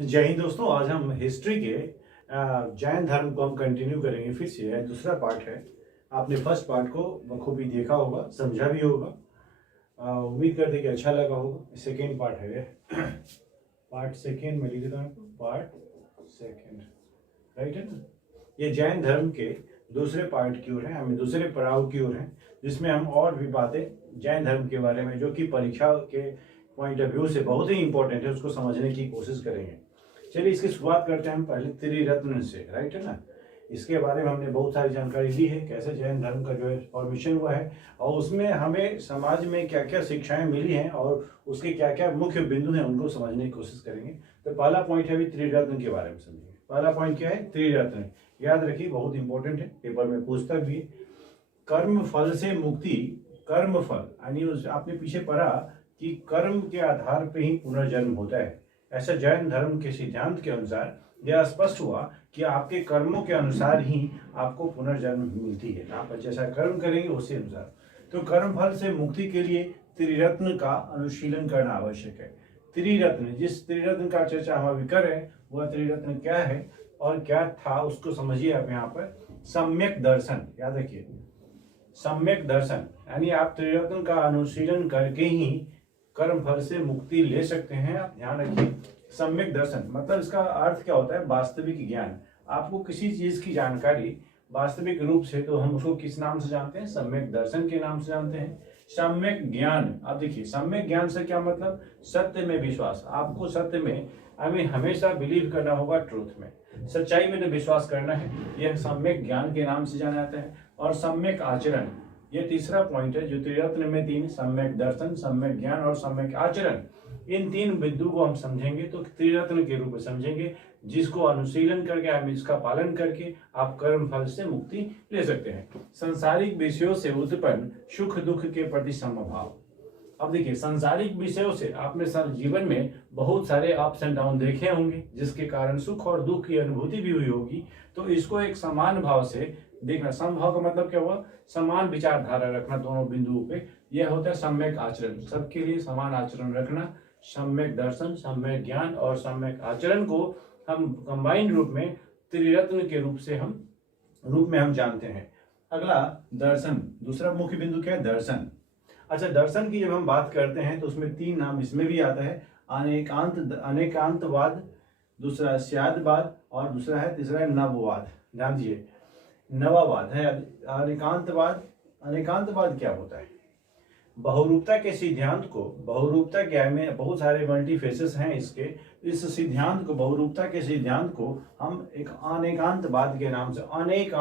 जय हिंद दोस्तों। आज हम हिस्ट्री के जैन धर्म को हम कंटिन्यू करेंगे। फिर से यह दूसरा पार्ट है। आपने फर्स्ट पार्ट को बखूबी देखा होगा, समझा भी होगा। उम्मीद करते कि अच्छा लगा होगा। सेकेंड पार्ट है ये। पार्ट सेकेंड में लिख देता हूँ, पार्ट सेकेंड, राइट है ना। ये जैन धर्म के दूसरे पार्ट की ओर है, हमें दूसरे पड़ाव की ओर है, जिसमें हम और भी बातें जैन धर्म के बारे में, जो कि परीक्षा के पॉइंट ऑफ व्यू से बहुत ही इंपॉर्टेंट है, उसको समझने की कोशिश करेंगे। चलिए इसकी शुरुआत करते हैं हम पहले त्रिरत्न से, राइट है ना। इसके बारे में हमने बहुत सारी जानकारी ली है, कैसे जैन धर्म का जो है फॉर्मेशन हुआ है, और उसमें हमें समाज में क्या क्या शिक्षाएं मिली हैं और उसके क्या क्या मुख्य बिंदु हैं, उनको समझने की कोशिश करेंगे। तो पहला पॉइंट है अभी त्रिरत्न के बारे में समझेंगे। पहला पॉइंट क्या है? त्रिरत्न। याद रखिए, बहुत इंपॉर्टेंट है, पेपर में पूछता भी है। कर्म फल से मुक्ति। कर्म फल यानी आपने पीछे पढ़ा कि कर्म के आधार पर ही पुनर्जन्म होता है। ऐसा जैन धर्म के सिद्धांत के अनुसार यह स्पष्ट हुआ कि आपके कर्मों के अनुसार ही आपको पुनर्जन्म मिलती है। आप जैसा कर्म करेंगे उसी अनुसार। तो कर्म फल से मुक्ति के लिए त्रिरत्न का अनुशीलन करना आवश्यक है। त्रिरत्न, जिस त्रिरत्न का चर्चा हम अभी कर रहे हैं, वह त्रिरत्न क्या है और क्या था, उसको समझिए आप यहाँ पर। सम्यक दर्शन, याद रखिए, सम्यक दर्शन यानी आप त्रिरत्न का अनुशीलन करके ही कर्म फल से मुक्ति ले सकते हैं। आप ध्यान रखिए, सम्यक दर्शन मतलब इसका अर्थ क्या होता है? वास्तविक ज्ञान। आपको किसी चीज की जानकारी वास्तविक रूप से, तो हम उसको किस नाम से जानते हैं? सम्यक दर्शन के नाम से जानते हैं। सम्यक ज्ञान, अब देखिए सम्यक ज्ञान से क्या मतलब? सत्य में विश्वास। आपको सत्य में हमेशा बिलीव करना होगा, ट्रूथ में, सच्चाई में तो विश्वास करना है। यह सम्यक ज्ञान के नाम से जाना जाता है। और सम्यक आचरण, ये तीसरा पॉइंट है जो त्रिरत्न में तीन, सम्यक दर्शन, सम्यक ज्ञान और सम्यक आचरण, इन तीन बिंदु को हम समझेंगे तो त्रिरत्न के रूप में समझेंगे, जिसको अनुशीलन करके, हम इसका पालन करके आप कर्म फल से मुक्ति ले सकते हैं। संसारिक विषयों से उत्पन्न सुख दुख के प्रति समभाव। अब देखिए, संसारिक विषयों से आपने जीवन में बहुत सारे अप्स एंड डाउन देखे होंगे, जिसके कारण सुख और दुख की अनुभूति भी हुई होगी। तो इसको एक समान भाव से देखना। समभाव का मतलब क्या हुआ? समान विचारधारा रखना दोनों बिंदुओं पे। यह होता है सम्यक आचरण, सबके लिए समान आचरण रखना। सम्यक दर्शन, सम्यक ज्ञान और सम्यक आचरण को हम कंबाइंड रूप में त्रिरत्न के रूप में हम जानते हैं। अगला दर्शन, दूसरा मुख्य बिंदु क्या है? दर्शन। अच्छा, दर्शन की जब हम बात करते हैं तो उसमें तीन नाम इसमें भी आता है। अनेकांतवाद, दूसरा स्यादवाद और दूसरा है, तीसरा है नववाद। ध्यान दीजिए, नववाद है अनेकांतवाद। अनेकांतवाद क्या होता है? बहुरूपता के सिद्धांत को, बहुरूपता क्या है में बहुत सारे मल्टीफेसेस हैं इसके, इस सिद्धांत को, बहुरूपता के सिद्धांत को हम एक अनेकांतवाद के नाम से, अनेक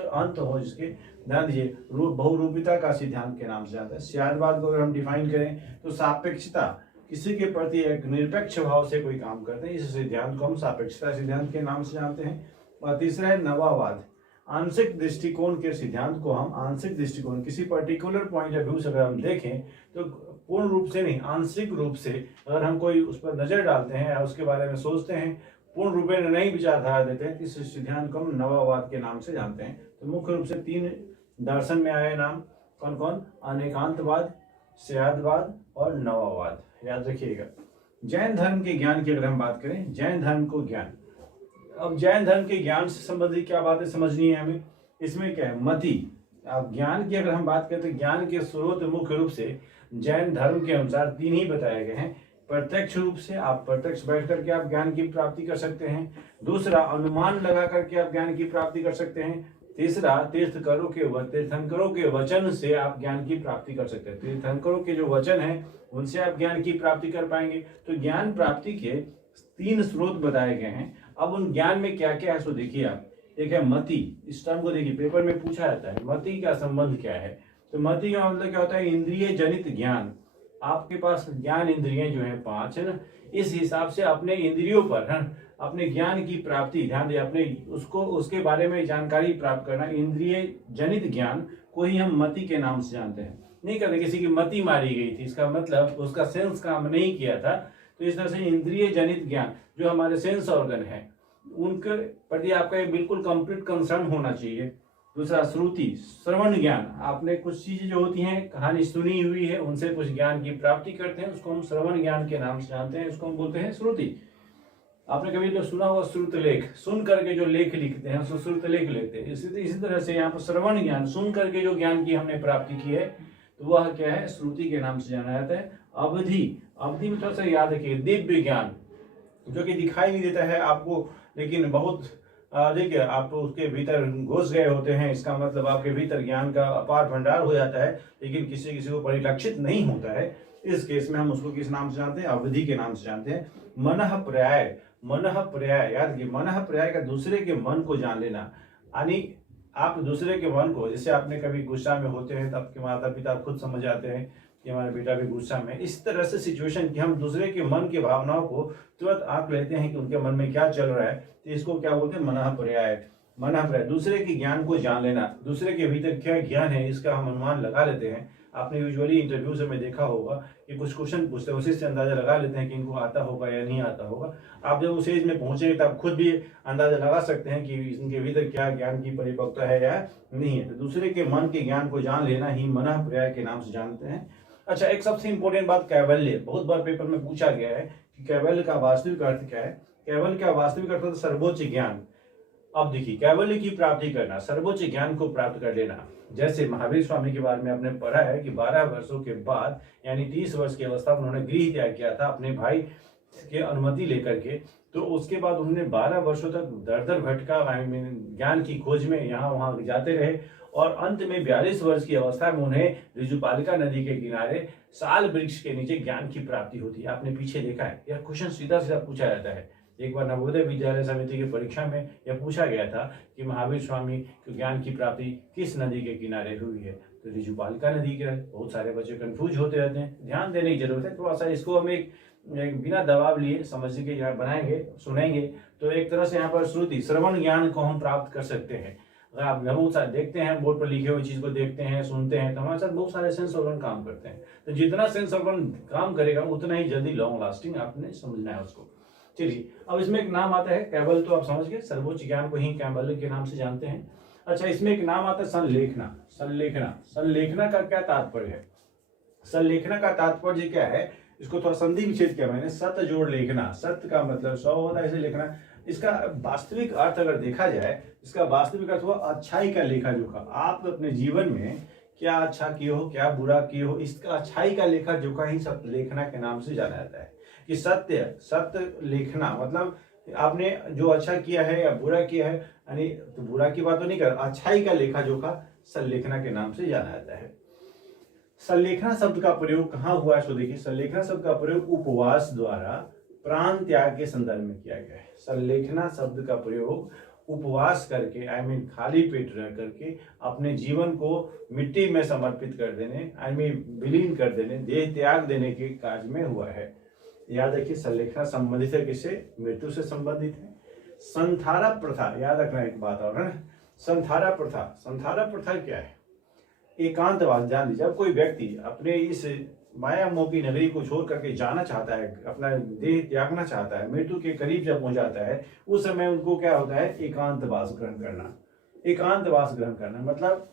अंत हो जिसके, ध्यान दीजिए, बहुरूपिता का सिद्धांत के नाम से जानते हैं। स्यादवाद को अगर हम डिफाइन करें तो सापेक्षता, किसी के प्रति एक निरपेक्ष भाव से कोई काम करते हैं, इस सिद्धांत को हम सापेक्षता सिद्धांत के नाम से जानते हैं। और तीसरा है नवावाद, आंशिक दृष्टिकोण के सिद्धांत को हम, आंशिक दृष्टिकोण, किसी पर्टिकुलर पॉइंट ऑफ व्यू से अगर हम देखें तो पूर्ण रूप से नहीं, आंशिक रूप से अगर हम कोई उस पर नजर डालते हैं या उसके बारे में सोचते हैं, पूर्ण रूप में नई विचारधारा देते हैं, इस सिद्धांत को हम नवावाद के नाम से जानते हैं। तो मुख्य रूप से तीन दर्शन में आए नाम, कौन कौन? अनेकांतवाद, स्यादवाद और नवावाद। याद रखिएगा। जैन धर्म के ज्ञान की अगर हम बात करें, जैन धर्म को ज्ञान, अब जैन धर्म के ज्ञान से संबंधित क्या बातें समझनी है हमें? इसमें क्या है? मति। अब ज्ञान की अगर हम बात करें तो ज्ञान के स्रोत मुख्य रूप से जैन धर्म के अनुसार तीन ही बताए गए हैं। प्रत्यक्ष रूप से, आप प्रत्यक्ष बैठ करके आप ज्ञान की प्राप्ति कर सकते हैं। दूसरा, अनुमान लगा करके आप ज्ञान की प्राप्ति कर सकते हैं। तीसरा, तीर्थंकरों के वचन से आप ज्ञान की प्राप्ति कर सकते हैं। तीर्थंकरों के जो वचन है उनसे आप ज्ञान की प्राप्ति कर पाएंगे। तो ज्ञान प्राप्ति के तीन स्रोत बताए गए हैं। अब उन ज्ञान में क्या क्या है सो देखिए आप। एक है मति, इस टर्म को देखिए, पेपर में पूछा जाता है मति का संबंध क्या है। तो मति का मतलब क्या होता है? इंद्रिय जनित ज्ञान। आपके पास ज्ञान इंद्रियां जो है 5 है ना, इस हिसाब से अपने इंद्रियों पर है अपने ज्ञान की प्राप्ति, ध्यान दें, अपने उसके बारे में जानकारी प्राप्त करना, इंद्रिय जनित ज्ञान को ही हम मति के नाम से जानते हैं। नहीं कहते किसी की मति मारी गई थी, इसका मतलब उसका सेंस काम नहीं किया था। तो इस तरह से इंद्रिय जनित ज्ञान, जो हमारे सेंस ऑर्गन है, उनके प्रति आपका एक बिल्कुल कंप्लीट कंसर्न होना चाहिए। दूसरा, श्रुति, श्रवण ज्ञान, आपने कुछ चीजें जो होती हैं, कहानी सुनी हुई है, उनसे कुछ ज्ञान की प्राप्ति करते हैं, उसको हम श्रवण ज्ञान के नाम से जानते हैं, उसको हम बोलते हैं श्रुति। आपने कभी तो सुना होगा श्रुत लेख, सुन करके जो लेख लिखते हैं उसको श्रुत लेख लेते हैं। इसी तरह से यहाँ पर श्रवण ज्ञान, सुन करके जो ज्ञान की हमने प्राप्ति की है तो वह क्या है, श्रुति के नाम से जाना जाता है। अवधि, अवधि में थोड़ा सा याद रखिए, दिव्य ज्ञान जो कि दिखाई नहीं देता है आपको, लेकिन बहुत देखिए आप उसके भीतर घुस गए होते हैं, इसका मतलब आपके भीतर ज्ञान का अपार भंडार हो जाता है, लेकिन किसी किसी को परिलक्षित नहीं होता है। इस केस में हम उसको किस नाम से जानते हैं, अवधि के नाम से जानते हैं। मनः पर्याय, मनः पर्याय याद रखिए, मनः पर्याय का दूसरे के मन को जान लेना, यानी आप दूसरे के मन को, जैसे आपने कभी गुस्सा में होते हैं तब के माता पिता खुद समझ आते हैं कि हमारे बेटा भी गुस्सा में, इस तरह से सिचुएशन कि हम दूसरे के मन की भावनाओं को तुरंत आंक लेते हैं कि उनके मन में क्या चल रहा है, तो इसको क्या बोलते हैं, मनः पर्याय। मनः पर्याय, दूसरे के ज्ञान को जान लेना, दूसरे के भीतर क्या ज्ञान है इसका हम अनुमान लगा लेते हैं। आपने यूजुअली इंटरव्यू से में देखा होगा कि कुछ क्वेश्चन पूछते हैं, उसी से अंदाजा लगा लेते हैं कि इनको आता होगा या नहीं आता होगा। आप जब उस एज में पहुंचेंगे तब खुद भी अंदाजा लगा सकते हैं कि इनके भीतर क्या ज्ञान की परिपक्वता है या नहीं है। तो दूसरे के मन के ज्ञान को जान लेना ही मनः पर्याय के नाम से जानते हैं। अच्छा, एक सबसे इंपॉर्टेंट बात कैवल्य, बहुत बार पेपर में पूछा गया है कि कैवल्य का वास्तविक अर्थ क्या है। कैवल्य का वास्तविक अर्थ सर्वोच्च ज्ञान। अब देखिए, कैवल्य की प्राप्ति करना, सर्वोच्च ज्ञान को प्राप्त कर लेना। जैसे महावीर स्वामी के बारे में आपने पढ़ा है कि 12 वर्षों के बाद यानी 30 वर्ष की अवस्था में उन्होंने गृह त्याग किया था अपने भाई के अनुमति लेकर के। तो उसके बाद उन्होंने 12 वर्षों तक दर दर भटका, ज्ञान की खोज में यहाँ वहां जाते रहे, और अंत में 42 वर्ष की अवस्था में उन्हें ऋजुपालिका नदी के किनारे साल वृक्ष के नीचे ज्ञान की प्राप्ति होती है। आपने पीछे देखा है, यह क्वेश्चन सीधा सीधा पूछा जाता है। एक बार नवोदय विद्यालय समिति की परीक्षा में यह पूछा गया था कि महावीर स्वामी को ज्ञान की प्राप्ति किस नदी के किनारे हुई है, तो ऋजुपालिका नदी के। बहुत सारे बच्चे कंफ्यूज होते रहते हैं, ध्यान देने की जरूरत है थोड़ा सा। इसको हम एक बिना दबाव लिए समझ के यहाँ बनाएंगे, सुनेंगे, तो एक तरह से यहाँ पर श्रुति श्रवण ज्ञान को हम प्राप्त कर सकते हैं। अगर आप बहुत सारे देखते हैं, बोर्ड पर लिखे हुए चीज को देखते हैं, सुनते हैं, तो हमारे साथ बहुत सारे सेंस ऑर्गन काम करते हैं। तो जितना सेंस ऑर्गन काम करेगा उतना ही जल्दी लॉन्ग लास्टिंग आपने समझना है उसको। चलिए, अब इसमें एक नाम आता है कैवल्य, तो आप समझ गए, सर्वोच्च ज्ञान को ही कैवल्य के नाम से जानते हैं। अच्छा, इसमें एक नाम आता है संलेखना। संलेखना, संलेखना का क्या तात्पर्य है? संलेखना का तात्पर्य क्या है, इसको थोड़ा संधि विच्छेद किया मैंने, सत्य जोड़ लेखना। सत्य का मतलब 100 होता है, इसे लिखना। इसका वास्तविक अर्थ अगर देखा जाए, इसका वास्तविक अर्थ हुआ अच्छाई का लेखा जोखा। आप अपने जीवन में क्या अच्छा किए हो, क्या बुरा किए हो, इसका अच्छाई का लेखा जोखा ही सत्य लेखना के नाम से जाना जाता है। कि सत्य लेखना मतलब आपने जो अच्छा किया है या बुरा किया है, यानी तो बुरा की बात तो नहीं कर, अच्छाई का लेखा जोखा संलेखना के नाम से जाना जाता है। संलेखना शब्द का प्रयोग कहाँ हुआ है, सो देखिए, संलेखना शब्द का प्रयोग उपवास द्वारा प्राण त्याग के संदर्भ में किया गया है। संलेखना शब्द का प्रयोग उपवास करके, खाली पेट रह करके अपने जीवन को मिट्टी में समर्पित कर देने, विलीन कर देने, देह त्याग देने के कार्य में हुआ है। याद रखिए, संलेखना संबंधित है किससे? मृत्यु से संबंधित है। संथारा प्रथा, याद रखना एक बात और है, संथारा प्रथा। संथारा प्रथा क्या है? एकांतवास। जान लीजिए, अब कोई व्यक्ति अपने इस माया मोह की नगरी को छोड़ करके जाना चाहता है, अपना देह त्यागना चाहता है, मृत्यु के करीब जब पहुंच जाता है, उस समय उनको क्या होता है? एकांतवास ग्रहण करना। एकांतवास ग्रहण करना मतलब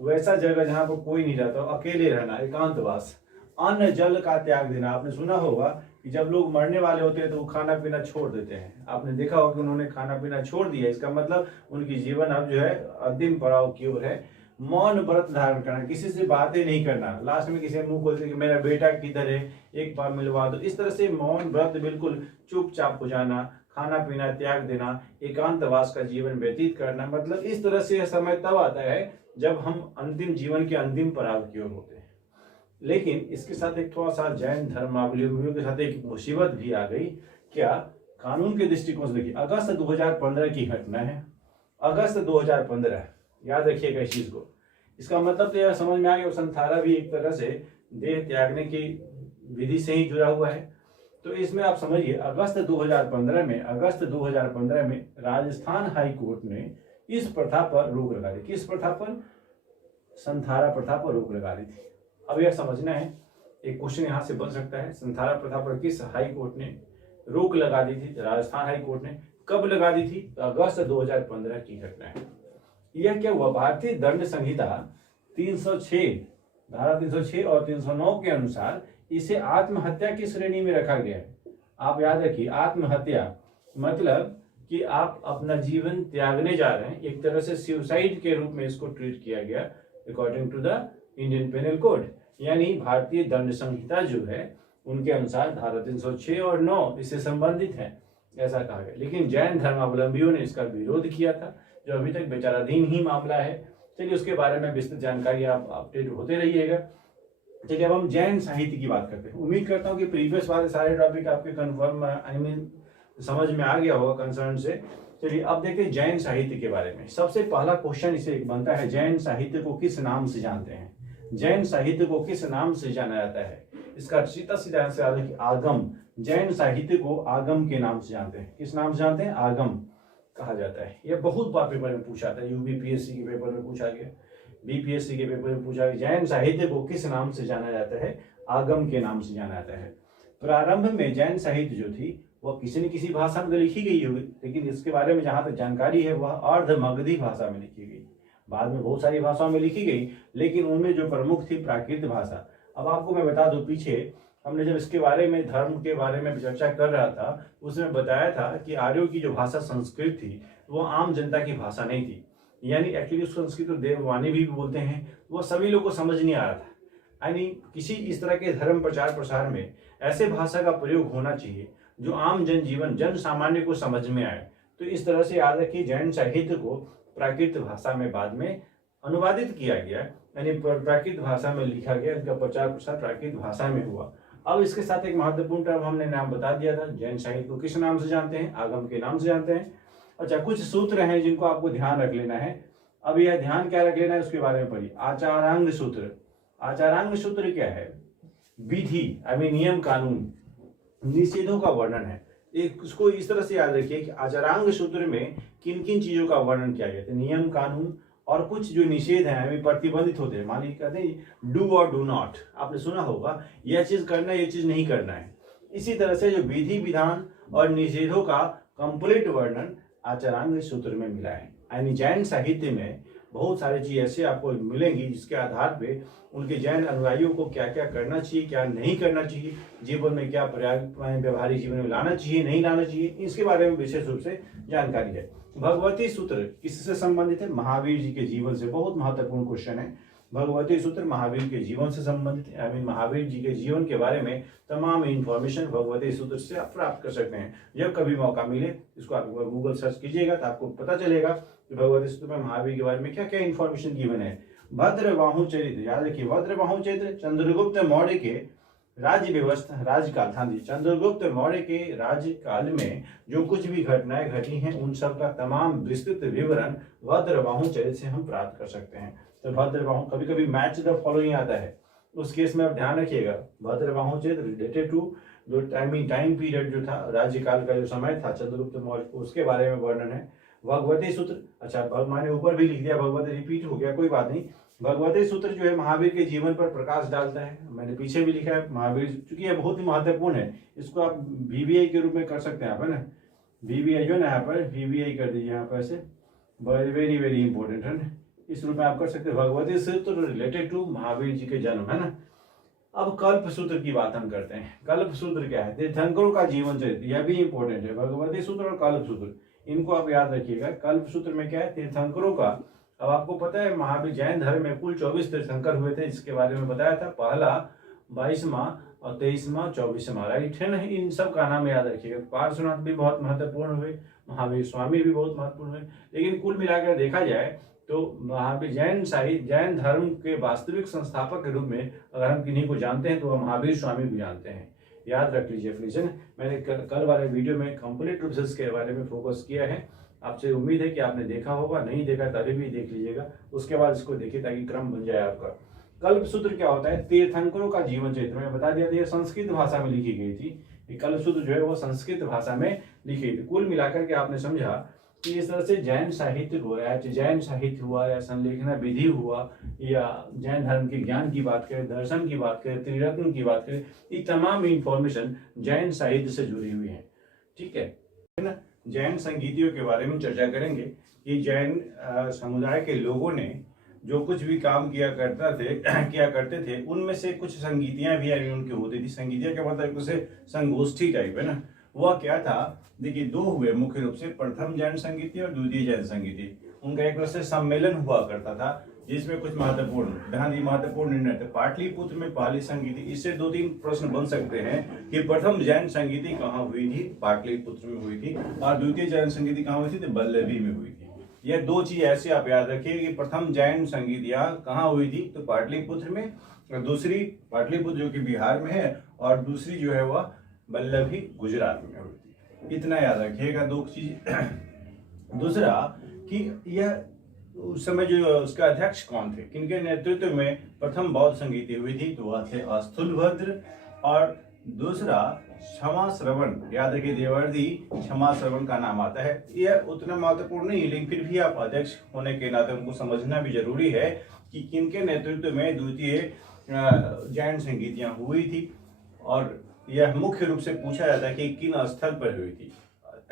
वैसा जगह जहां पर कोई नहीं रहता, अकेले रहना, एकांतवास। अन्न जल का त्याग देना। आपने सुना होगा कि जब लोग मरने वाले होते हैं तो वो खाना पीना छोड़ देते हैं। आपने देखा होगा कि उन्होंने खाना पीना छोड़ दिया, इसका मतलब उनकी जीवन अब जो है अंतिम पड़ाव की ओर है। मौन व्रत धारण करना, किसी से बातें नहीं करना, लास्ट में किसी मुंह खोलते कि मेरा बेटा किधर है, एक बार मिलवा दो, इस तरह से मौन व्रत, बिल्कुल चुपचाप हो जाना, खाना पीना त्याग देना, एकांतवास का जीवन व्यतीत करना। मतलब इस तरह से यह समय तब आता है जब हम अंतिम जीवन के अंतिम पड़ाव की ओर होते हैं। लेकिन इसके साथ एक थोड़ा सा जैन धर्मावलंबियों के साथ एक मुसीबत भी आ गई। क्या? कानून के दृष्टिकोण से देखिए, अगस्त 2015 की घटना है। अगस्त 2015, याद रखिएगा इस चीज को। इसका मतलब तो यह समझ में आ गया, संथारा भी एक तरह से देह त्यागने की विधि से ही जुड़ा हुआ है। तो इसमें आप समझिए, अगस्त 2015 में राजस्थान हाई कोर्ट ने इस प्रथा पर रोक लगा दी। किस प्रथा पर? संथारा प्रथा पर रोक लगा दी थी। अब यह समझना है, एक क्वेश्चन यहां से बन सकता है, संथारा प्रथा पर किस हाई कोर्ट ने रोक लगा दी थी? राजस्थान हाई कोर्ट ने। कब लगा दी थी? अगस्त 2015 की घटना है। यह क्या हुआ? भारतीय दंड संहिता 306, धारा 306 और 309 के अनुसार इसे आत्महत्या की श्रेणी में रखा गया है। आप याद रखिए, आत्महत्या मतलब कि आप अपना जीवन त्यागने जा रहे हैं, एक तरह से सुसाइड के रूप में इसको ट्रीट किया गया according to the Indian Penal Code, यानी भारतीय दंड संहिता जो है उनके अनुसार धारा 306 और 9 इससे संबंधित है, ऐसा कहा गया। लेकिन जैन धर्मावलंबियों ने इसका विरोध किया था, जो अभी तक विचाराधीन ही मामला है। चलिए उसके बारे में विस्तृत जानकारी आप अपडेट होते रहिएगा। चलिए अब हम जैन साहित्य की बात करते हैं। उम्मीद करता हूँ कि प्रीवियस वाले सारे टॉपिक आपके कन्फर्म समझ में आ गया होगा कंसर्न से। चलिए अब देखते हैं जैन साहित्य के बारे में। सबसे पहला क्वेश्चन इसे बनता है, जैन साहित्य को किस नाम से जानते हैं? जैन साहित्य को किस नाम से जाना जाता है? इसका सीधा सीधा आंसर है कि आगम। जैन साहित्य को आगम के नाम से जानते हैं। किस नाम से जानते हैं? आगम कहा जाता है। यह बहुत बार पेपर में पूछा था, यूपीपीएससी के पेपर में पूछा गया, बीपीएससी के पेपर में पूछा गया, जैन साहित्य को किस नाम से जाना जाता है? आगम के नाम से जाना जाता है। प्रारंभ में जैन साहित्य जो थी वह किसी न किसी भाषा में लिखी गई होगी, लेकिन इसके बारे में जहां तक जानकारी है वह अर्धमगधी भाषा में लिखी गई। बाद में बहुत सारी भाषाओं में लिखी गई, लेकिन उनमें जो प्रमुख थी प्राकृत भाषा। अब आपको मैं बता दूं, पीछे हमने जब इसके बारे में, धर्म के बारे में चर्चा कर रहा था, उसमें बताया था कि आर्यों की जो भाषा संस्कृत थी वो आम जनता की भाषा नहीं थी, यानी एक्चुअली संस्कृत तो देववाणी भी बोलते हैं, वो सभी लोग को समझ नहीं आ रहा था। यानी किसी इस तरह के धर्म प्रचार प्रसार में ऐसे भाषा का प्रयोग होना चाहिए जो आम जनजीवन, जन सामान्य को समझ में आए। तो इस तरह से याद रखिए, जैन साहित्य को प्राकृत भाषा में बाद में अनुवादित किया गया, यानी प्राकृत भाषा में लिखा गया, इनका प्रचार प्रसार प्राकृत भाषा में हुआ। अब इसके साथ एक महत्वपूर्ण टर्म हमने नाम बता दिया था, जैन साहित्य को किस नाम से जानते हैं? आगम के नाम से जानते हैं। अच्छा, कुछ सूत्र हैं जिनको आपको ध्यान रख लेना है। अब यह ध्यान क्या रख लेना है उसके बारे में पढ़िए। आचारांग सूत्र। आचारांग सूत्र क्या है? विधि, नियम कानून, निषेधों का वर्णन है। एक उसको इस तरह से याद रखिए कि आचारांग सूत्र में किन किन चीजों का वर्णन किया गया था, नियम कानून और कुछ जो निषेध है, प्रतिबंधित होते हैं। मान लीजिए कहते हैं डू और डू नॉट, आपने सुना होगा, यह चीज करना है, यह चीज नहीं करना है। इसी तरह से जो विधि विधान और निषेधों का कंप्लीट वर्णन आचारांग सूत्र में मिला है। यानी जैन साहित्य में बहुत सारी चीज ऐसे आपको मिलेंगी जिसके आधार पे उनके जैन अनुयायियों को क्या क्या करना चाहिए, क्या नहीं करना चाहिए, जीवन में क्या व्यवहारिक जीवन में लाना चाहिए, नहीं लाना चाहिए, इसके बारे में विशेष रूप से जानकारी है। भगवती सूत्र किससे संबंधित है? महावीर जी के जीवन से। बहुत महत्वपूर्ण क्वेश्चन है। भगवती सूत्र महावीर के जीवन से संबंधित है। महावीर जी के जीवन के बारे में तमाम इंफॉर्मेशन भगवती सूत्र से आप प्राप्त कर सकते हैं। जब कभी मौका मिले इसको आप गूगल सर्च कीजिएगा तो आपको पता चलेगा कि भगवती सूत्र में महावीर के बारे में क्या क्या इंफॉर्मेशन गिवन है। भद्रबाहु चरित्र, याद रखिए, भद्रबाहु चरित्र चंद्रगुप्त मौर्य के राज्य व्यवस्था, राजकाल, हाँ जी, चंद्रगुप्त मौर्य के राज्यकाल में जो कुछ भी घटनाएं घटी हैं उन सब का तमाम विस्तृत विवरण भद्रबाहु चरित्र से हम प्राप्त कर सकते हैं। तो भद्रबाहु, कभी कभी मैच द फॉलोइंग आता है, उस केस में आप ध्यान रखिएगा, भद्रबाहु चरित्र रिलेटेड टू जो टाइम पीरियड जो था, राज्यकाल का जो समय था चंद्रगुप्त मौर्य, उसके बारे में वर्णन है। भगवती सूत्र, अच्छा मैंने ऊपर भी लिख दिया, भगवती रिपीट हो गया, कोई बात नहीं। भगवती सूत्र जो है महावीर के जीवन पर प्रकाश डालता है। मैंने पीछे भी लिखा है महावीर, चूंकि यह बहुत ही महत्वपूर्ण है, इसको आप VBI के रूप में कर सकते हैं आप, है ना। VBI जो है ना, यहाँ पर VBI कर दीजिए, यहाँ पर ऐसे, वेरी वेरी इंपॉर्टेंट है, इस रूप में आप कर सकते हैं। भगवती सूत्र रिलेटेड टू महावीर जी के जन्म, है ना। अब कल्प सूत्र की बात हम करते हैं। कल्प सूत्र क्या है? तीर्थंकरों का जीवन चरित्र, यह भी इंपॉर्टेंट है। भगवती सूत्र और कल्प सूत्र, इनको आप याद रखिएगा। कल्प सूत्र में क्या है? तीर्थंकरों का। अब आपको पता है महावीर जैन धर्म में कुल 24 तीर्थंकर हुए थे, जिसके बारे में बताया था। पहला 22वां और 23वां 24वां, राइट है ना। इन सब का नाम याद रखिएगा। पार्श्वनाथ भी बहुत महत्वपूर्ण हुए, महावीर स्वामी भी बहुत महत्वपूर्ण हुए, लेकिन कुल मिलाकर देखा जाए तो महावीर जैन धर्म के वास्तविक संस्थापक के रूप में अगर हम किन्हीं को जानते हैं तो वह महावीर स्वामी भी जानते हैं। याद रख लीजिए प्लीज। मैंने कल वाले वीडियो में कंप्लीट रूप से इसके बारे में फोकस किया है। आपसे उम्मीद है कि आपने देखा होगा, नहीं देखा तभी भी देख लीजिएगा, उसके बाद इसको देखिए ताकि क्रम बन जाए आपका। कल्प सूत्र क्या होता है? तीर्थंकरों का जीवन चरित्र। मैंने बता दिया था ये संस्कृत भाषा में लिखी गई थी। ये कल्प सूत्र जो है वो संस्कृत भाषा में लिखी गई थी। कुल मिलाकर के आपने समझा कि इस तरह से जैन साहित्य हुआ, या जैन साहित्य हुआ, या संलेखना विधि हुआ, या जैन धर्म के ज्ञान की बात करें, दर्शन की बात करें, त्रिरत्न की बात करें, ये तमाम इंफॉर्मेशन जैन साहित्य से जुड़ी हुई है। ठीक है ना। जैन संगीतियों के बारे में चर्चा करेंगे कि जैन समुदाय के लोगों ने जो कुछ भी काम किया करते थे उनमें से कुछ संगीतियां भी उनकी होती थी। संगीतियां क्या मतलब? उसे संगोष्ठी टाइप, है ना। वह क्या था, देखिए दो हुए मुख्य रूप से, प्रथम जैन संगीति और द्वितीय जैन संगीति। उनका एक तरह से सम्मेलन हुआ करता था जिसमें कुछ महत्वपूर्ण निर्णय थे। पाटलिपुत्र में पहली संगीति, इससे 2-3 प्रश्न बन सकते हैं कि प्रथम जैन संगीति कहाँ हुई थी, पाटलिपुत्र में हुई थी, और द्वितीय जैन संगीति कहाँ हुई थी, तो बल्लभी में हुई थी। ये दो चीज ऐसे आप याद रखिए कि प्रथम जैन संगीतियां कहाँ हुई थी, तो पाटलिपुत्र में, और दूसरी पाटलिपुत्र जो कि बिहार में है, और दूसरी जो है वह बल्लभी गुजरात में हुई थी। इतना याद रखिएगा दो चीज। दूसरा कि यह उस समय जो उसका अध्यक्ष कौन थे, किनके नेतृत्व में प्रथम बौद्ध संगीति हुई थी, तो वह थे स्थूलभद्र, और दूसरा क्षमा श्रवण, याद रखिए देवर्षि क्षमा श्रवण का नाम आता है। यह उतना महत्वपूर्ण नहीं, लेकिन फिर भी आप अध्यक्ष होने के नाते उनको समझना भी जरूरी है कि किनके नेतृत्व में द्वितीय जैन संगीतियां हुई थी, और यह मुख्य रूप से पूछा जाता है कि किन स्थल पर हुई थी।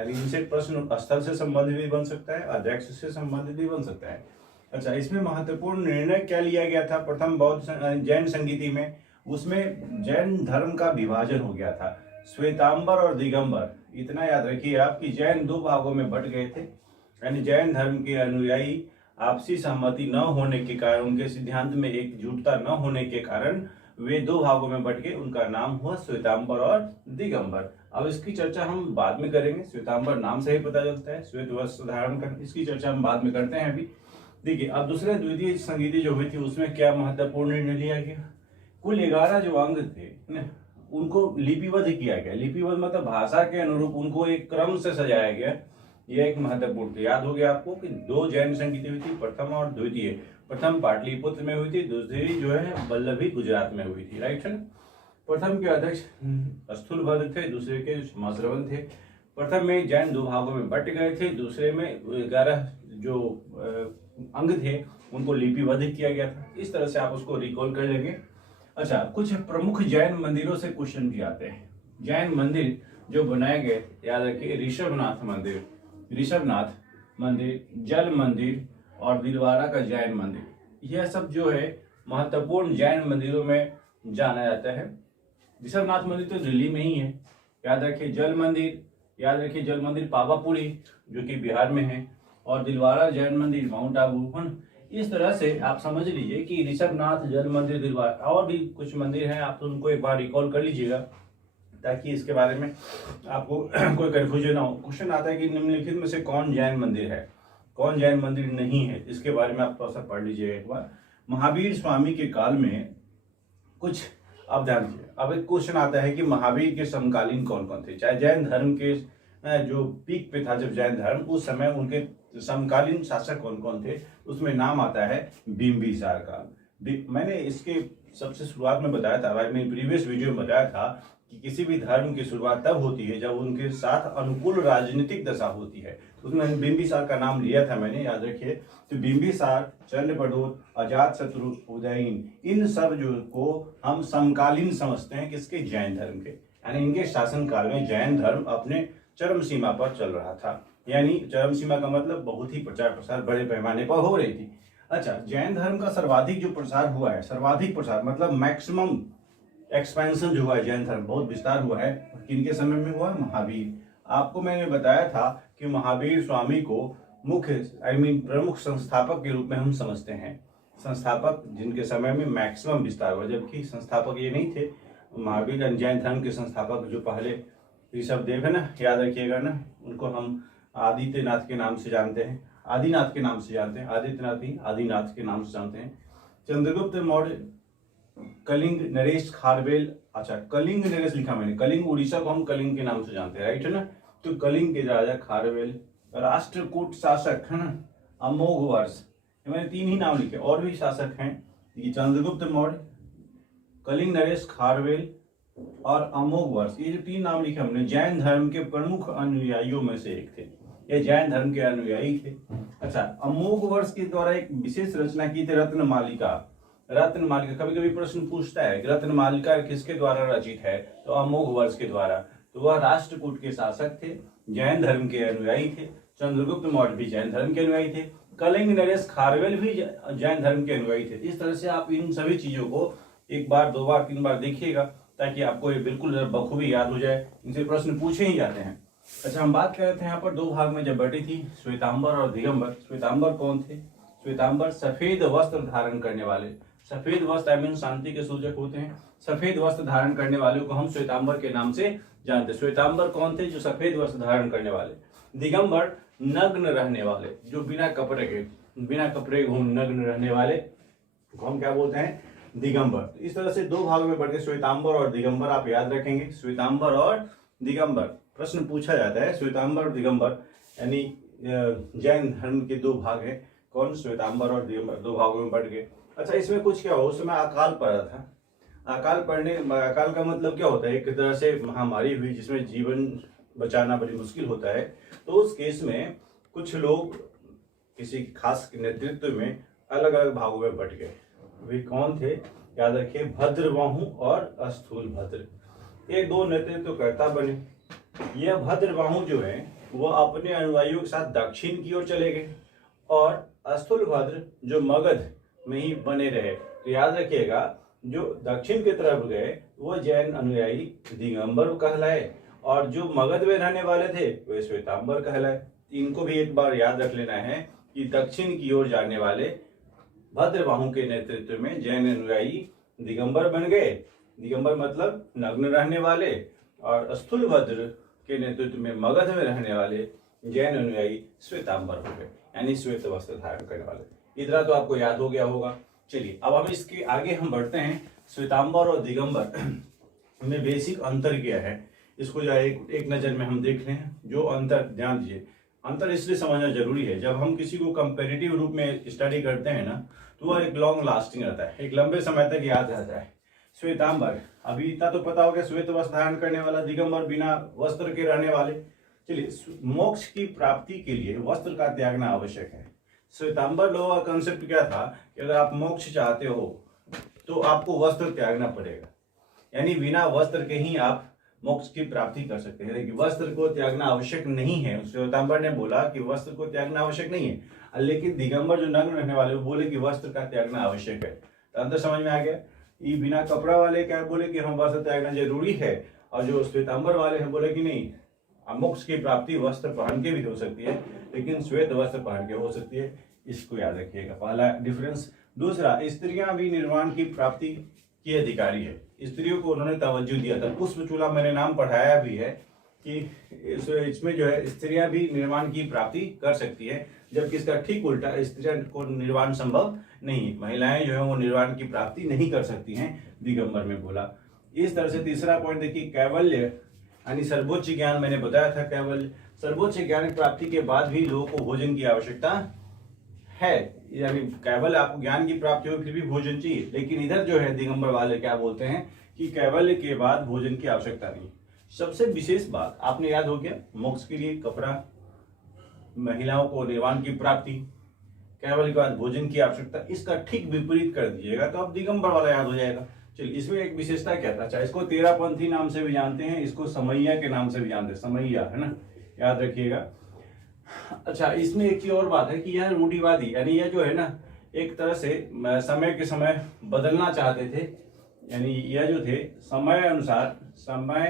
इनसे प्रश्न स्थल से संबंधित भी बन सकता है, अध्यक्ष से संबंधित भी बन सकता है। अच्छा, इसमें महत्वपूर्ण निर्णय क्या लिया गया था प्रथम बौद्ध जैन संगीति में, उसमें जैन धर्म का विभाजन हो गया था, श्वेतांबर और दिगंबर। इतना याद रखिए आप कि जैन दो भागों में बट गए थे, यानी जैन धर्म के अनुयायी आपसी सहमति न होने के कारण, उनके सिद्धांत में एकजुटता न होने के कारण वे दो भागों में बट गए। उनका नाम हुआ श्वेतांबर और दिगंबर। अब इसकी चर्चा हम बाद में करेंगे, श्वेतांबर नाम से ही पता चलता है, श्वेत वस्त्र धारण कर, इसकी चर्चा हम बाद में करते हैं। अभी देखिए, अब दूसरे द्वितीय संगीति जो हुई थी उसमें क्या महत्वपूर्ण निर्णय लिया गया, कुल 11 जो अंग थे उनको लिपिबद्ध किया गया। लिपिबद्ध मतलब भाषा के अनुरूप उनको एक क्रम से सजाया गया। यह एक महत्वपूर्ण, याद हो गया आपको कि 2 जैन संगीति हुई थी, प्रथम और द्वितीय। प्रथम पाटलिपुत्र में हुई थी, दूसरी जो है बल्लभी गुजरात में हुई थी, राइट है ना। प्रथम के अध्यक्ष स्थूलभद्र थे, दूसरे के क्षमा श्रवण थे। प्रथम में जैन 2 भागों में बट गए थे, दूसरे में 11 जो अंग थे उनको लिपिबद्ध किया गया था। इस तरह से आप उसको रिकॉल कर लेंगे। अच्छा, कुछ प्रमुख जैन मंदिरों से क्वेश्चन भी आते हैं। जैन मंदिर जो बनाए गए, याद रखिए ऋषभनाथ मंदिर, जल मंदिर और दिलवारा का जैन मंदिर, यह सब जो है महत्वपूर्ण जैन मंदिरों में जाना जाता है। ऋषभनाथ मंदिर तो दिल्ली में ही है, याद रखिए। जल मंदिर पावापुरी जो कि बिहार में है, और दिलवारा जैन मंदिर माउंट आबू। इस तरह से आप समझ लीजिए कि ऋषभनाथ, जल मंदिर, दिलवारा, और भी कुछ मंदिर हैं, आप उनको एक बार रिकॉल कर लीजिएगा ताकि इसके बारे में आपको कोई कंफ्यूजन ना हो। क्वेश्चन आता है कि निम्नलिखित में से कौन जैन मंदिर है, कौन जैन मंदिर नहीं है, इसके बारे में आप थोड़ा सा पढ़ लीजिएगा एक बार। महावीर स्वामी के काल में कुछ, अब ध्यान दीजिए, अब एक क्वेश्चन आता है कि महावीर के समकालीन कौन कौन थे। चाहे जैन धर्म के जो पीक पे था जब जैन धर्म, उस समय उनके समकालीन शासक कौन कौन थे, उसमें नाम आता है बिंबिसार का। मैंने इसके सबसे शुरुआत में बताया था, मैंने प्रीवियस वीडियो में बताया था कि किसी भी धर्म की शुरुआत तब होती है जब उनके साथ अनुकूल राजनीतिक दशा होती है। तो उसमें बिंबिसार का नाम लिया था मैंने, याद रखिए। तो बिंबिसार, चंद्रप्रद्योत, अजातशत्रु, उदयन, इन सब जो को हम समकालीन समझते हैं किसके, जैन धर्म के। यानी इनके शासन काल में जैन धर्म अपने चरम सीमा पर चल रहा था। यानी चरम सीमा का मतलब बहुत ही प्रचार प्रसार बड़े पैमाने पर हो रही थी। अच्छा, जैन धर्म का सर्वाधिक जो प्रसार हुआ है, सर्वाधिक प्रसार मतलब मैक्सिमम एक्सपेंशन जो हुआ है, जैन धर्म बहुत विस्तार हुआ है, किनके समय में हुआ, महावीर। आपको मैंने बताया था कि महावीर स्वामी को मुख्य प्रमुख संस्थापक के रूप में हम समझते हैं, संस्थापक जिनके समय में मैक्सिमम विस्तार हुआ, जबकि संस्थापक ये नहीं थे। महावीर जैन धर्म के संस्थापक जो पहले ऋषभदेव है ना, याद रखिएगा ना, उनको हम आदित्यनाथ के नाम से जानते हैं, आदिनाथ के नाम से जानते हैं, आदित्यनाथ ही आदिनाथ के नाम से जानते हैं। चंद्रगुप्त मौर्य, कलिंग नरेश खारवेल, अच्छा कलिंग नरेश लिखा मैंने, कलिंग उड़ीसा को हम कलिंग के नाम से जानते हैं, राइट है ना। तो कलिंग के राजा खारवेल, राष्ट्रकूट शासक है ना अमोघ वर्ष, मैंने 3 ही नाम लिखे, और भी शासक हैं, ये चंद्रगुप्त मौर्य, कलिंग नरेश खारवेल और अमोघ वर्ष, ये जो 3 नाम लिखे हमने, जैन धर्म के प्रमुख अनुयायियों में से एक थे, ये जैन धर्म के अनुयायी थे। अच्छा, अमोघ वर्ष के द्वारा एक विशेष रचना की थी, रत्नमालिका। कभी कभी प्रश्न पूछता है रत्नमालिका किसके द्वारा रचित है, तो अमोघ वर्ष के द्वारा। तो वह राष्ट्रकूट के शासक थे, जैन धर्म के अनुयायी थे। चंद्रगुप्त मौर्य भी जैन धर्म के अनुयायी थे, कलिंग नरेश खारवेल भी जैन धर्म के अनुयायी थे। इस तरह से आप इन सभी चीजों को 1 बार 2 बार 3 बार देखिएगा ताकि आपको ये बिल्कुल बखूबी याद हो जाए। इनसे प्रश्न पूछे ही जाते हैं। अच्छा, हम बात कर रहे थे यहाँ पर दो भाग में जब बटी थी, श्वेतांबर और दिगंबर। श्वेतांबर कौन थे? श्वेतांबर सफेद वस्त्र धारण करने वाले। सफेद वस्त्र आई मीन शांति के सूचक होते हैं। सफेद वस्त्र धारण करने वालों को हम श्वेतांबर के नाम से जानते हैं। श्वेतांबर कौन थे? जो सफेद वस्त्र धारण करने वाले। दिगंबर नग्न रहने वाले, जो बिना कपड़े नग्न रहने वाले को हम क्या बोलते हैं? दिगंबर। इस तरह से दो भागों में बढ़ के श्वेतांबर और दिगंबर आप याद रखेंगे। श्वेतांबर और दिगंबर प्रश्न पूछा जाता है। श्वेतांबर और दिगंबर यानी जैन धर्म के दो भाग हैं। कौन? श्वेतांबर और दिगंबर, दो भागों में बढ़ गए। अच्छा, इसमें कुछ क्या हो, उस समय अकाल पड़ा था। अकाल का मतलब क्या होता है? एक तरह से महामारी हुई जिसमें जीवन बचाना बड़ी मुश्किल होता है। तो उस केस में कुछ लोग किसी खास नेतृत्व में अलग अलग भागों में बट गए। वे कौन थे? याद रखिए, भद्रबाहु और स्थूलभद्र। ये दो नेतृत्वकर्ता बने। यह भद्रबाहु जो है वो अपने अनुयायियों के साथ दक्षिण की ओर चले गए और स्थूलभद्र जो मगध में ही बने रहे। तो याद रखिएगा, जो दक्षिण की तरफ गए वो जैन अनुयायी दिगंबर कहलाए और जो मगध में रहने वाले थे वे श्वेतांबर कहलाए। इनको भी एक बार याद रख लेना है कि दक्षिण की ओर जाने वाले भद्रबाहु के नेतृत्व में जैन अनुयायी दिगंबर बन गए। दिगंबर मतलब नग्न रहने वाले, और स्थूलभद्र के नेतृत्व में मगध में रहने वाले जैन अनुयायी श्वेतांबर हो गए, यानी श्वेत वस्त्र धारण करने वाले। इतना तो आपको याद हो गया होगा। चलिए, अब हम इसके आगे हम बढ़ते हैं। श्वेतांबर और दिगंबर में बेसिक अंतर क्या है, इसको जो एक नजर में हम देख रहे हैं। जो अंतर, ध्यान दीजिए, अंतर इसलिए समझना जरूरी है। जब हम किसी को कंपेरेटिव रूप में स्टडी करते हैं ना, तो वह एक लॉन्ग लास्टिंग रहता है, एक लंबे समय तक याद रहता है। श्वेतांबर, अभी इतना तो पता हो गया, श्वेत वस्त्र धारण करने वाला। दिगंबर बिना वस्त्र के रहने वाले। चलिए, मोक्ष की प्राप्ति के लिए वस्त्र का त्यागना आवश्यक है। श्वेतांबर लोगों का कंसेप्ट क्या था कि अगर आप मोक्ष चाहते हो तो आपको वस्त्र त्यागना पड़ेगा, यानी बिना वस्त्र के ही आप मोक्ष की प्राप्ति कर सकते हैं। लेकिन वस्त्र को त्यागना आवश्यक नहीं है। श्वेतांबर ने बोला कि वस्त्र को त्यागना आवश्यक नहीं है, लेकिन दिगंबर जो नग्न रहने वाले वो बोले कि वस्त्र का त्यागना आवश्यक है। तो अंतर समझ में आ गया। ये बिना कपड़ा वाले क्या बोले कि हम वस्त्र त्यागना जरूरी है, और जो श्वेतांबर वाले हैं बोले कि नहीं, मोक्ष की प्राप्ति वस्त्र पहन के भी हो सकती है, लेकिन श्वेत वस्त्र पहन के हो सकती है। इसको याद रखिएगा, पहला डिफरेंस। दूसरा, स्त्रियां भी निर्वाण की प्राप्ति की अधिकारी है। स्त्रियों को उन्होंने तवज्जो दिया था। पुष्पचूड़ा मैंने नाम पढ़ाया भी है कि इसमें जो है स्त्रियां भी निर्वाण की प्राप्ति कर सकती है, जबकि इसका ठीक उल्टा, स्त्रियों को निर्वाण संभव नहीं है। महिलाएं जो है वो निर्वाण की प्राप्ति नहीं कर सकती हैं, दिगंबर में बोला। इस तरह से तीसरा पॉइंट देखिए, कैवल्य यानी सर्वोच्च ज्ञान। मैंने बताया था कैवल्य, सर्वोच्च ज्ञान की प्राप्ति के बाद भी लोगों को भोजन की आवश्यकता है, यानी कैवल्य आपको ज्ञान की प्राप्ति हो फिर भी भोजन चाहिए। लेकिन इधर जो है दिगंबर वाले क्या बोलते हैं कि कैवल्य के बाद भोजन की आवश्यकता नहीं। सबसे विशेष बात आपने याद हो गया, मोक्ष के लिए कपड़ा, महिलाओं को निर्वाण की प्राप्ति, कैवल्य के बाद भोजन की आवश्यकता। इसका ठीक विपरीत कर दीजिएगा तो अब दिगंबर वाला याद हो जाएगा। चलिए, इसमें एक विशेषता क्या था? अच्छा, इसको तेरापंथी नाम से भी जानते हैं, इसको समैया के नाम से भी जानते हैं। समैया है ना, याद रखिएगा। अच्छा, इसमें एक ही और बात है कि यह रूढ़िवादी, यानी यह जो है ना एक तरह से समय के समय बदलना चाहते थे, यानी यह जो थे समय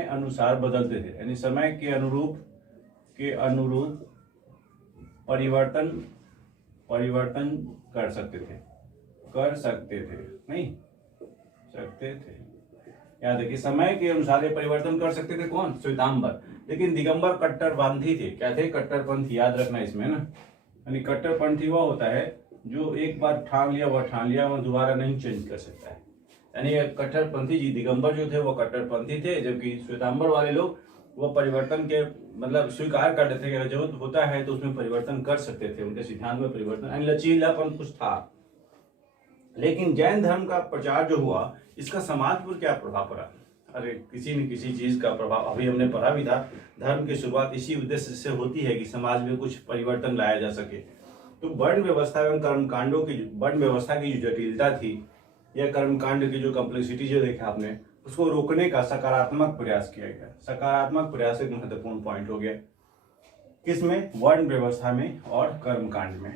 अनुसार बदलते थे, यानी समय के अनुरूप परिवर्तन कर सकते थे। याद रखिए, समय के अनुसार परिवर्तन कर सकते थे। कौन? श्वेतांबर। लेकिन दिगंबर कट्टरपंथी थे। क्या थे? कट्टरपंथी। याद रखना इसमें ना, यानी कट्टरपंथी वह होता है जो एक बार ठान लिया वह दोबारा नहीं चेंज कर सकता है। यानी कट्टरपंथी जी दिगंबर जो थे वो कट्टरपंथी थे, जबकि श्वेतांबर वाले लोग वो परिवर्तन के मतलब स्वीकार कर लेते थे। अगर जरूरत होता है तो उसमें परिवर्तन कर सकते थे, उनके सिद्धांत में परिवर्तन, यानी लचीलापन कुछ था। लेकिन जैन धर्म का प्रचार जो हुआ, इसका समाज पर क्या प्रभाव पड़ा? अरे किसी न किसी चीज का प्रभाव, अभी हमने पढ़ा भी था, धर्म की शुरुआत इसी उद्देश्य से होती है कि समाज में कुछ परिवर्तन लाया जा सके। तो वर्ण व्यवस्था एवं कर्मकांडों की, वर्ण व्यवस्था की जो जटिलता थी या कर्मकांड की जो कॉम्प्लेक्सिटी जो देखा आपने, उसको रोकने का सकारात्मक प्रयास किया गया। सकारात्मक प्रयास एक महत्वपूर्ण पॉइंट हो गया। किसमें? वर्ण व्यवस्था में और कर्मकांड में।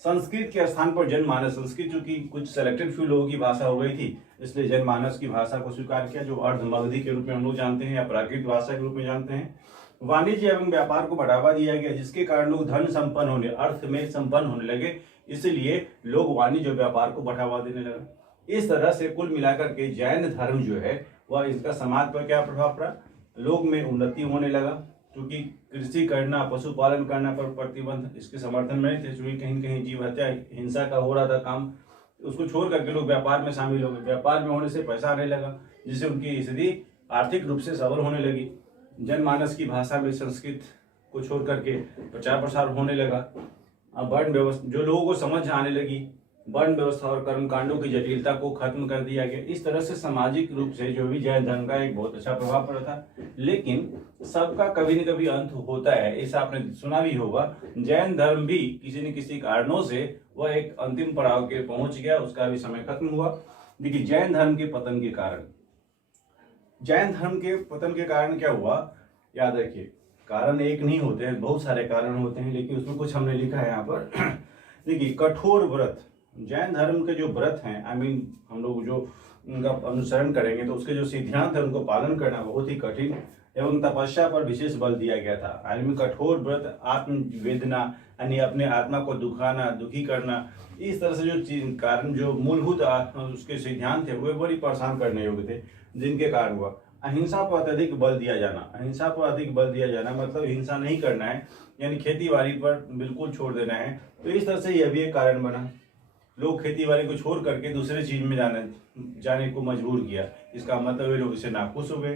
संस्कृत के स्थान पर जनमानस, संस्कृत चूंकि कुछ सेलेक्टेड फ्यू लोगों की भाषा हो गई थी, इसलिए जनमानस की भाषा को स्वीकार किया, जो अर्धमगधी के रूप में हम लोग जानते हैं या प्राकृत भाषा के रूप में जानते हैं। वाणिज्य एवं व्यापार को बढ़ावा दिया गया, जिसके कारण लोग धन संपन्न होने, अर्थ में संपन्न होने लगे, इसलिए लोग वाणिज्य और व्यापार को बढ़ावा देने लगे। इस तरह से कुल मिलाकर के जैन धर्म जो है वह इसका समाज पर क्या प्रभाव पड़ा, लोग में उन्नति होने लगा, क्योंकि कृषि करना, पशुपालन करना पर प्रतिबंध इसके समर्थन में थे, क्योंकि कहीं कहीं जीव हत्या, हिंसा का हो रहा था काम, उसको छोड़ करके लोग व्यापार में शामिल हो गए। व्यापार में होने से पैसा आने लगा, जिससे उनकी स्थिति आर्थिक रूप से सबल होने लगी। जनमानस की भाषा में संस्कृत को छोड़ करके प्रचार प्रसार होने लगा। अब वर्ण व्यवस्था जो लोगों को समझ आने लगी, वर्ण व्यवस्था और कर्मकांडों की जटिलता को खत्म कर दिया गया। इस तरह से सामाजिक रूप से जो भी जैन धर्म का एक बहुत अच्छा प्रभाव पड़ा था। लेकिन सबका कभी न कभी अंत होता है, ऐसा आपने सुना भी होगा। जैन धर्म भी किसी न किसी कारणों से वह एक अंतिम पड़ाव के पहुंच गया, उसका भी समय खत्म हुआ। देखिए, जैन धर्म के पतन के कारण, जैन धर्म के पतन के कारण क्या हुआ, याद रखिए, कारण एक नहीं होते हैं, बहुत सारे कारण होते हैं, लेकिन उसमें कुछ हमने लिखा है यहाँ पर। देखिए, कठोर व्रत, जैन धर्म के जो व्रत हैं, हम लोग जो उनका अनुसरण करेंगे तो उसके जो सिद्धांत है उनको पालन करना बहुत ही कठिन एवं तपस्या पर विशेष बल दिया गया था। कठोर व्रत, आत्मवेदना यानी अपने आत्मा को दुखाना, दुखी करना, इस तरह से जो कारण, जो मूलभूत उसके सिद्धांत थे, वे बड़ी परेशान करने योग्य थे, जिनके कारण हुआ अहिंसा पर अत्यधिक बल दिया जाना। अहिंसा पर अधिक बल दिया जाना मतलब हिंसा नहीं करना है, यानी खेती बाड़ी पर बिल्कुल छोड़ देना है। तो इस तरह से यह भी एक कारण बना, लोग खेती बाड़ी को छोड़ करके दूसरे चीज में जाने को मजबूर किया। इसका मतलब वे लोग इससे नाखुश हो गए,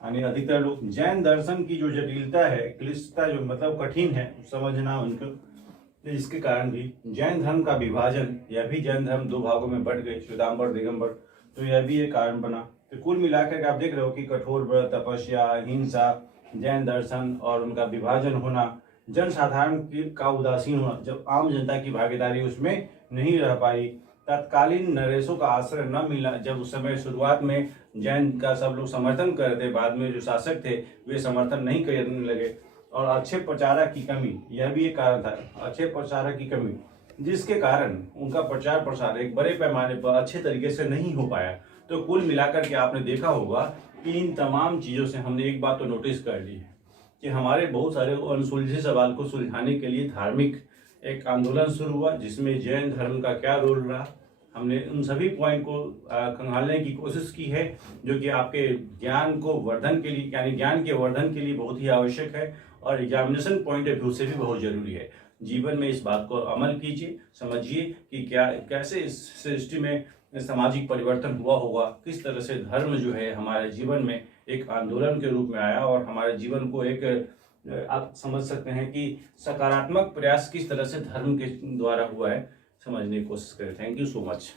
यानी अधिकतर लोग। जैन दर्शन की जो जटिलता है, क्लिष्टता जो मतलब कठिन है समझना उनको, तो इसके कारण भी जैन धर्म का विभाजन, यह भी जैन धर्म दो भागों में बट गए, श्वेतांबर दिगंबर, तो यह भी एक कारण बना। तो कुल मिलाकर के आप देख रहे हो कि कठोर व्रत, तपस्या, हिंसा, जैन दर्शन और उनका विभाजन होना, जन साधारण का उदासीन होना, जब आम जनता की भागीदारी उसमें नहीं रह पाई, तत्कालीन नरेशों का आश्रय न मिलना, जब उस समय शुरुआत में जैन का सब लोग समर्थन कर रहे थे, बाद में जो शासक थे वे समर्थन नहीं करने लगे, और अच्छे प्रचारक की कमी, यह भी एक कारण था, अच्छे प्रचारक की कमी, जिसके कारण उनका प्रचार प्रसार एक बड़े पैमाने पर अच्छे तरीके से नहीं हो पाया। तो कुल मिलाकर के आपने देखा होगा कि इन तमाम चीज़ों से हमने एक बात तो नोटिस कर ली है कि हमारे बहुत सारे अनसुलझे सवाल को सुलझाने के लिए धार्मिक एक आंदोलन शुरू हुआ, जिसमें जैन धर्म का क्या रोल रहा। हमने उन सभी पॉइंट को खंगालने की कोशिश की है, जो कि आपके ज्ञान को वर्धन के लिए, यानी ज्ञान के वर्धन के लिए बहुत ही आवश्यक है, और एग्जामिनेशन पॉइंट ऑफ व्यू से भी बहुत जरूरी है। जीवन में इस बात को अमल कीजिए, समझिए कि क्या कैसे इस सृष्टि में सामाजिक परिवर्तन हुआ होगा, किस तरह से धर्म जो है हमारे जीवन में एक आंदोलन के रूप में आया, और हमारे जीवन को एक, आप समझ सकते हैं कि सकारात्मक प्रयास किस तरह से धर्म के द्वारा हुआ है, समझने की कोशिश करें। Thank you so much.